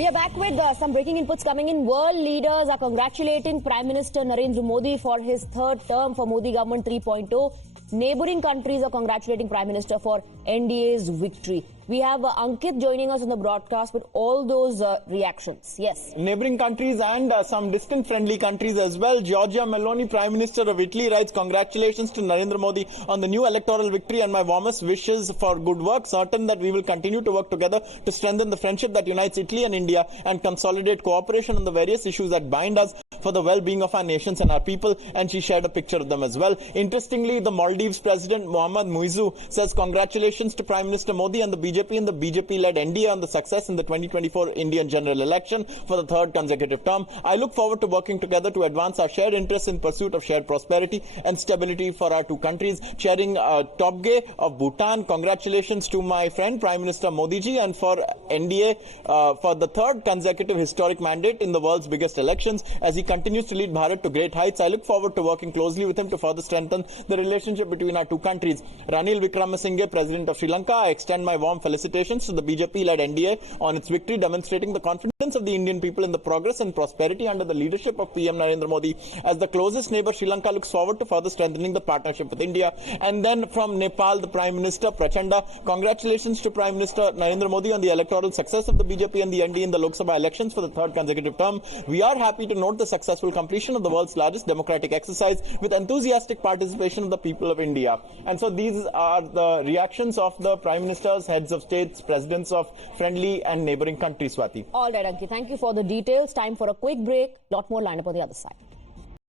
We are back with some breaking inputs coming in. World leaders are congratulating Prime Minister Narendra Modi for his third term for Modi government 3.0. Neighbouring countries are congratulating Prime Minister for NDA's victory. We have Ankit joining us on the broadcast with all those reactions. Yes. Neighbouring countries and some distant friendly countries as well. Giorgia Meloni, Prime Minister of Italy, writes congratulations to Narendra Modi on the new electoral victory and my warmest wishes for good work. Certain that we will continue to work together to strengthen the friendship that unites Italy and India and consolidate cooperation on the various issues that bind us for the well-being of our nations and our people. And she shared a picture of them as well. Interestingly, the Maldives President Mohammad Muizzu says congratulations to Prime Minister Modi and the BJP and the BJP-led NDA on the success in the 2024 Indian general election for the third consecutive term. I look forward to working together to advance our shared interests in pursuit of shared prosperity and stability for our two countries. Sharing Tobgay of Bhutan, congratulations to my friend Prime Minister Modi ji and for NDA for the third consecutive historic mandate in the world's biggest elections. As he continues to lead Bharat to great heights, I look forward to working closely with him to further strengthen the relationship between our two countries. Ranil Wickremesinghe, President of Sri Lanka, I extend my warm felicitations to the BJP-led NDA on its victory, demonstrating the confidence of the Indian people in the progress and prosperity under the leadership of PM Narendra Modi. As the closest neighbour, Sri Lanka looks forward to further strengthening the partnership with India. And then from Nepal, the Prime Minister Prachanda, congratulations to Prime Minister Narendra Modi on the electoral success of the BJP and the NDA in the Lok Sabha elections for the third consecutive term. We are happy to note the successful completion of the world's largest democratic exercise with enthusiastic participation of the people of India. And so these are the reactions of the Prime Ministers, heads of states, presidents of friendly and neighbouring countries, Swati. All right, Ankit. Thank you for the details. Time for a quick break. Lot more lineup on the other side.